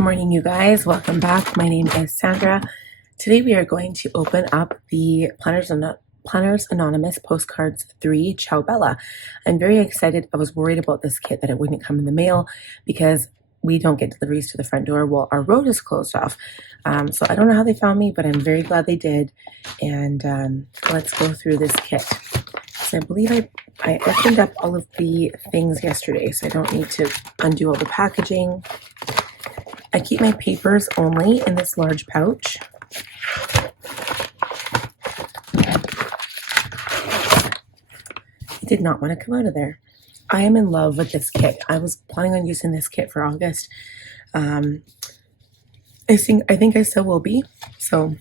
Good morning, you guys. Welcome back. My name is Sandra. Today we are going to open up the Planners Anonymous Postcards 3 Caio Bella. I'm very excited. I was worried about this kit that it wouldn't come in the mail because we don't get deliveries to the front door while our road is closed off. So I don't know how they found me, but I'm very glad they did. And let's go through this kit. So I believe I opened up all of the things yesterday, so I don't need to undo all the packaging. I keep my papers only in this large pouch. It did not want to come out of there. I am in love with this kit. I was planning on using this kit for August. I think I still will be. So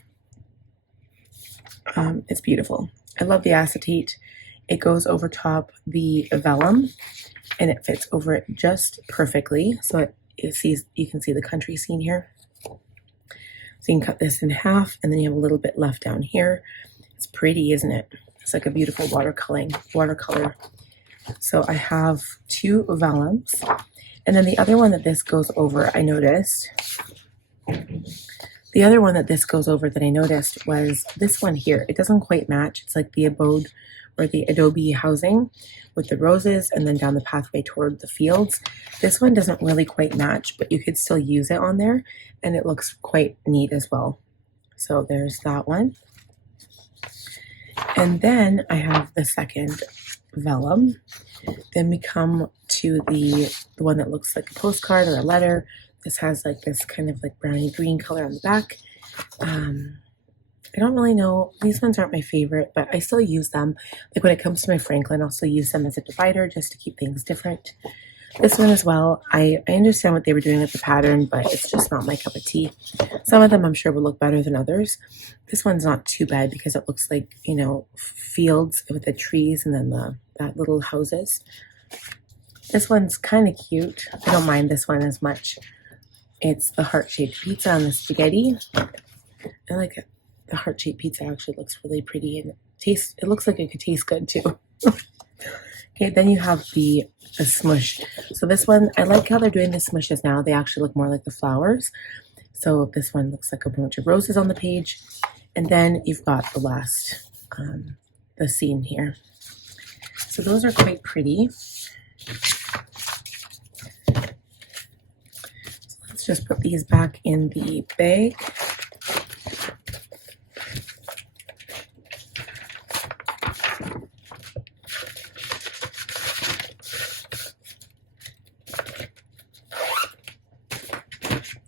it's beautiful. I love the acetate. It goes over top the vellum and it fits over it just perfectly. So you can see the country scene here. So you can cut this in half and then you have a little bit left down here. It's pretty, isn't it? It's like a beautiful watercolor. So I have two vellums. And then the other one that this goes over, I noticed. The other one that this goes over that I noticed was this one here. It doesn't quite match. It's like the abode or the adobe housing with the roses and then down the pathway toward the fields. This one doesn't really quite match, but you could still use it on there and it looks quite neat as well. So there's that one. And then I have the second vellum. Then we come to the one that looks like a postcard or a letter. This has like this kind of like browny green color on the back. I don't really know. These ones aren't my favorite, but I still use them. Like when it comes to my Franklin, I'll still use them as a divider just to keep things different. This one as well, I understand what they were doing with the pattern, but it's just not my cup of tea. Some of them I'm sure will look better than others. This one's not too bad because it looks like, you know, fields with the trees and then that little houses. This one's kind of cute. I don't mind this one as much. It's the heart-shaped pizza on the spaghetti. I like it. The heart-shaped pizza actually looks really pretty and it looks like it could taste good too. Okay, then you have the smush. So this one, I like how they're doing the smushes now. They actually look more like the flowers. So this one looks like a bunch of roses on the page. And then you've got the last, the scene here. So those are quite pretty. So let's just put these back in the bag.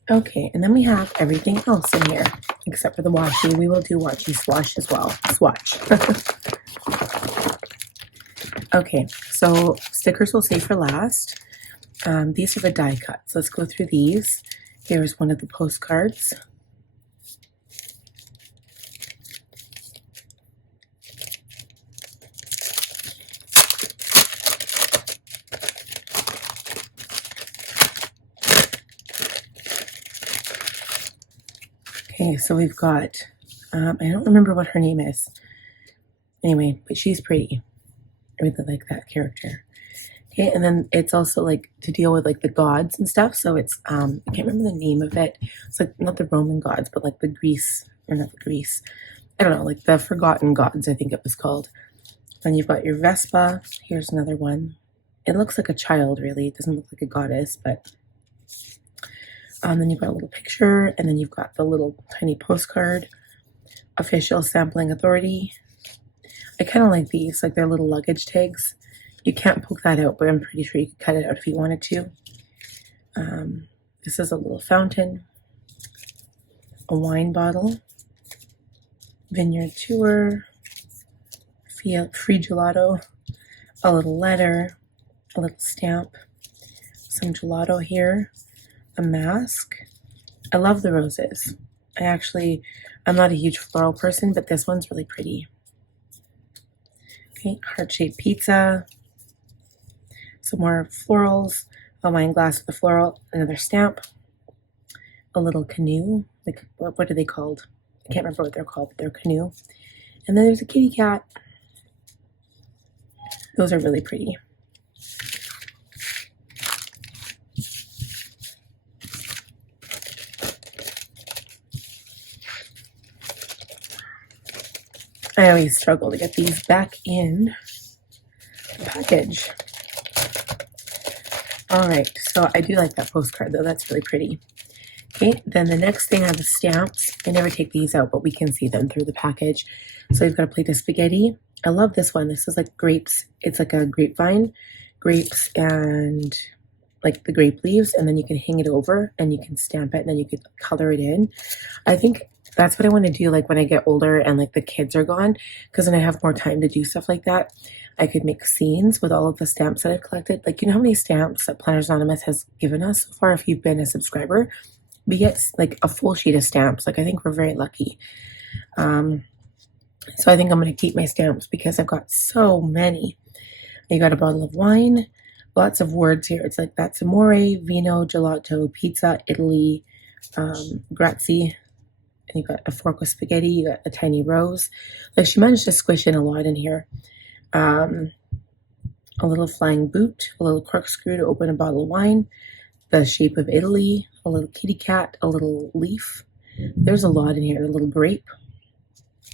Okay, and then we have everything else in here, except for the washi. We will do washi swash as well. Swatch. Okay, so stickers we'll save for last. These are the die cuts. Let's go through these. Here's one of the postcards. Okay, so we've got, I don't remember what her name is. Anyway, but she's pretty. I really like that character. Okay, and then it's also like to deal with like the gods and stuff. So it's, I can't remember the name of it. It's like not the Roman gods, but like the Greece, or not the Greece. I don't know, like the forgotten gods, I think it was called. Then you've got your Vespa. Here's another one. It looks like a child, really. It doesn't look like a goddess, but then you've got a little picture, and then you've got the little tiny postcard. Official Sampling Authority. I kind of like these, like they're little luggage tags. You can't poke that out, but I'm pretty sure you could cut it out if you wanted to. This is a little fountain. A wine bottle. Vineyard tour. Free gelato. A little letter. A little stamp. Some gelato here. A mask. I love the roses. I'm not a huge floral person, but this one's really pretty. Okay, heart-shaped pizza. Some more florals. A wine glass with a floral. Another stamp. A little canoe. Like, what are they called? I can't remember what they're called, but they're canoe. And then there's a kitty cat. Those are really pretty. I always struggle to get these back in the package. All right, so I do like that postcard though. That's really pretty. Okay, then the next thing are the stamps. I never take these out, but we can see them through the package. So we've got a plate of spaghetti. I love this one. This is like grapes. It's like a grapevine, grapes and like the grape leaves, and then you can hang it over and you can stamp it and then you could color it in. I think that's what I want to do like when I get older and like the kids are gone, because then I have more time to do stuff like that. I could make scenes with all of the stamps that I've collected. Like, you know how many stamps that Planners Anonymous has given us so far if you've been a subscriber? We get like a full sheet of stamps. Like, I think we're very lucky. So I think I'm going to keep my stamps because I've got so many. You got a bottle of wine, lots of words here. It's like that's amore, vino, gelato, pizza, Italy, grazie. And you got a fork with spaghetti. You got a tiny rose. Like, she managed to squish in a lot in here. A little flying boot, a little corkscrew to open a bottle of wine, the shape of Italy, a little kitty cat, a little leaf. There's a lot in here. A little grape.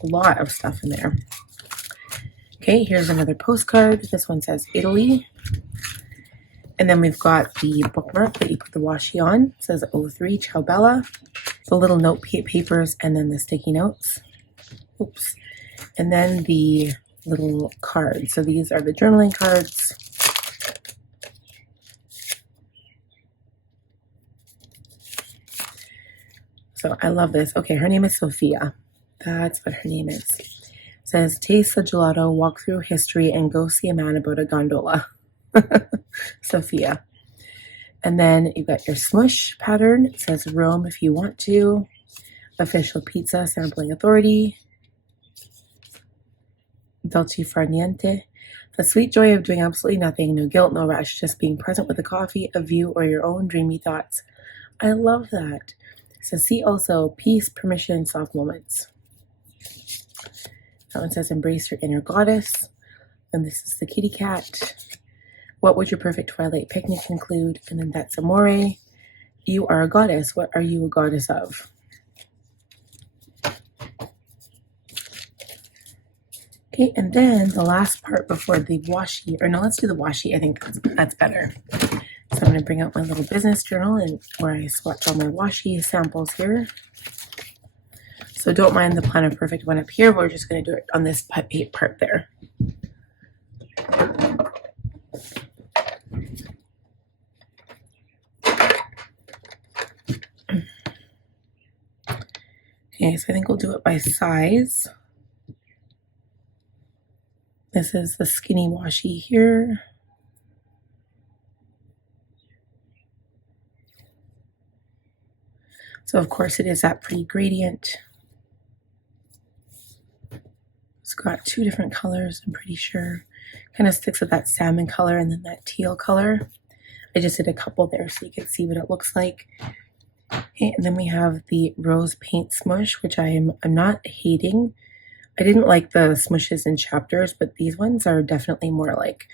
A lot of stuff in there. Okay, here's another postcard. This one says Italy. And then we've got the bookmark that you put the washi on. It says 03 Caio Bella. The little note papers and then the sticky notes. Oops. And then the little cards. So these are the journaling cards. So I love this. Okay, her name is Sophia. That's what her name is. It says, taste the gelato, walk through history, and go see a man about a gondola. Sophia. And then you've got your smush pattern. It says Rome if you want to. Official pizza sampling authority. Dolce far niente. The sweet joy of doing absolutely nothing. No guilt, no rush. Just being present with a coffee, a view, or your own dreamy thoughts. I love that. So see also peace, permission, soft moments. That one says embrace your inner goddess. And this is the kitty cat. What would your perfect twilight picnic include? And then that's amore. You are a goddess. What are you a goddess of? Okay, and then the last part before the washi, or no, let's do the washi. I think that's better. So I'm going to bring out my little business journal and where I swatch all my washi samples here. So don't mind the Planner Perfect one up here. We're just going to do it on this part there. Okay, so I think we'll do it by size. This is the skinny washi here. So of course it is that pretty gradient. It's got two different colors, I'm pretty sure. Kind of sticks with that salmon color and then that teal color. I just did a couple there so you can see what it looks like. Okay, and then we have the rose paint smush, which I'm not hating. I didn't like the smushes in chapters, but these ones are definitely more like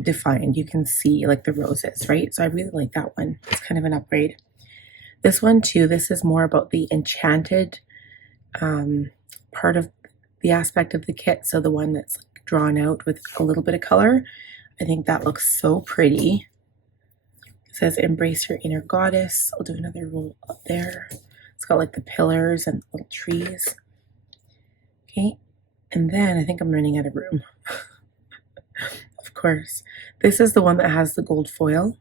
defined. You can see like the roses, right? So I really like that one. It's kind of an upgrade. This one too, this is more about the enchanted part of the aspect of the kit. So the one that's like drawn out with a little bit of color. I think that looks so pretty. It says embrace your inner goddess. I'll do another roll up there. It's got like the pillars and little trees. Okay, and then I think I'm running out of room. Of course. This is the one that has the gold foil.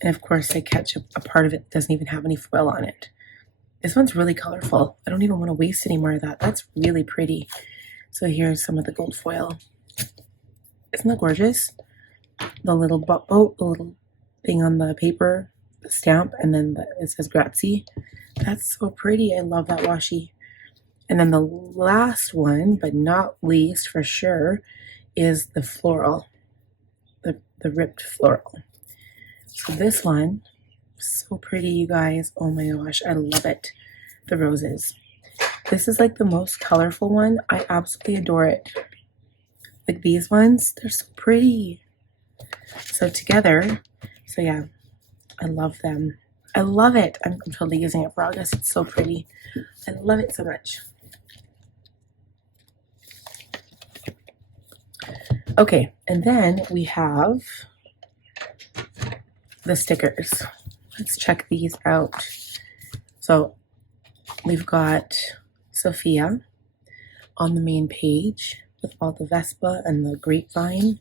And of course I catch a part of it that doesn't even have any foil on it. This one's really colorful. I don't even want to waste any more of that. That's really pretty. So here's some of the gold foil. Isn't that gorgeous? The little boat, the little thing on the paper, the stamp, and then it says grazie. That's so pretty. I love that washi. And then the last one, but not least for sure, is the floral, the ripped floral. So this one, so pretty, you guys. Oh my gosh, I love it. The roses. This is like the most colorful one. I absolutely adore it. Like these ones, they're so pretty. So together, so yeah, I love them. I love it. I'm totally using it for August. It's so pretty. I love it so much. Okay, and then we have the stickers. Let's check these out. So we've got Sophia on the main page with all the Vespa and the grapevine.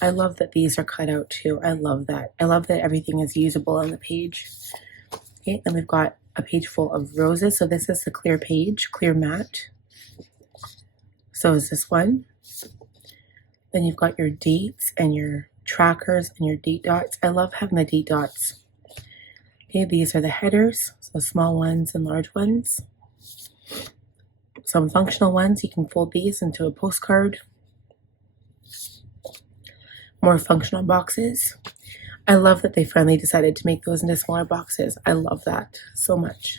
I love that these are cut out too. I love that. I love that everything is usable on the page. Okay, and we've got a page full of roses. So this is the clear page, clear matte. So is this one. Then you've got your dates and your trackers and your date dots. I love having the date dots. Okay, these are the headers, so small ones and large ones. Some functional ones, you can fold these into a postcard. More functional boxes. I love that they finally decided to make those into smaller boxes. I love that so much.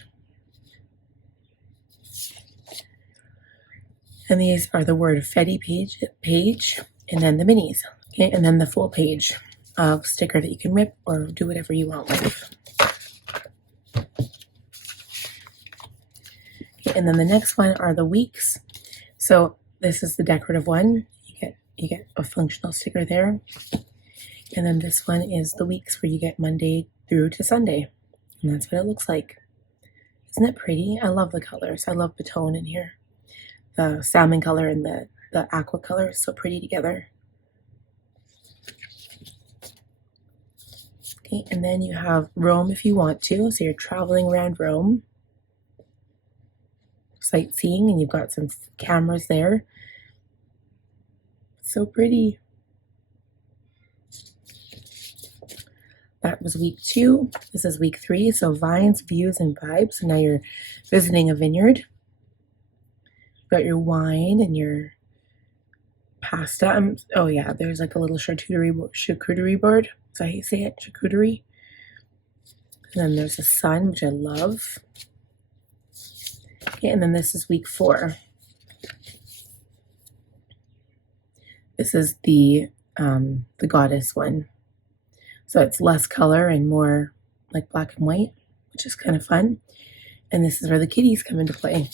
And these are the word Fetty page, and then the minis. Okay, and then the full page of sticker that you can rip or do whatever you want with. Okay, and then the next one are the weeks. So this is the decorative one. You get a functional sticker there. And then this one is the weeks where you get Monday through to Sunday. And that's what it looks like. Isn't it pretty? I love the colors. I love the tone in here. The salmon color and the aqua color is so pretty together. Okay, and then you have Rome if you want to. So you're traveling around Rome, sightseeing, and you've got some cameras there. So pretty. That was week 2. This is week 3. So vines, views, and vibes. So now you're visiting a vineyard. You've got your wine and your pasta. Oh yeah, there's like a little charcuterie board. Is that how you say it? Charcuterie. And then there's the sun, which I love. Okay, and then this is week 4. This is the goddess one. So it's less color and more like black and white, which is kind of fun. And this is where the kitties come into play.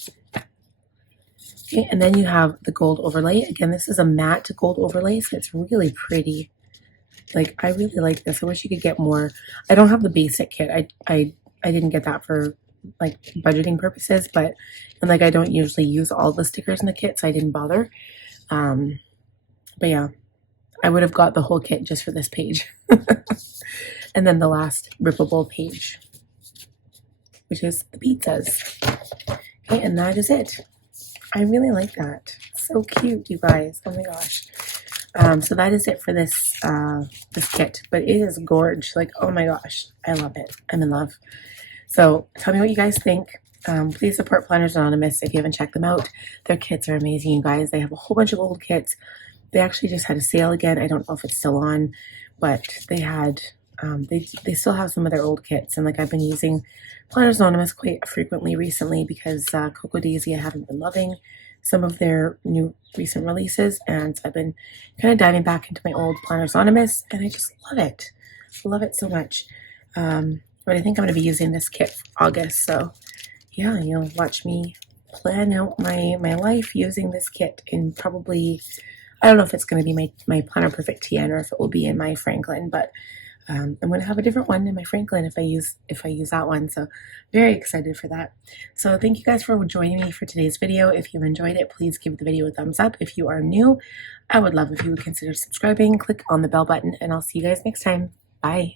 Okay, and then you have the gold overlay. Again, this is a matte gold overlay, so it's really pretty. Like, I really like this. I wish you could get more. I don't have the basic kit. I didn't get that for like budgeting purposes, but and like I don't usually use all the stickers in the kit, so I didn't bother. But yeah, I would have got the whole kit just for this page. And then the last rippable page, which is the pizzas. Okay, and that is it. I really like that. So cute, you guys. Oh my gosh. So that is it for this this kit. But it is gorge. Like, oh my gosh. I love it. I'm in love. So tell me what you guys think. Please support Planners Anonymous if you haven't checked them out. Their kits are amazing, you guys. They have a whole bunch of old kits. They actually just had a sale again. I don't know if it's still on, but they had they still have some of their old kits. And like I've been using Planners Anonymous quite frequently recently because Coco Daisy I haven't been loving some of their new recent releases, and so I've been kind of diving back into my old Planners Anonymous, and I just love it. I love it so much. But I think I'm going to be using this kit for August, so yeah, you'll watch me plan out my life using this kit in probably, I don't know if it's going to be my Planner Perfect TN or if it will be in my Franklin, but I'm going to have a different one in my Franklin if I use that one. So very excited for that. So thank you guys for joining me for today's video. If you enjoyed it, please give the video a thumbs up. If you are new, I would love if you would consider subscribing, click on the bell button, and I'll see you guys next time. Bye.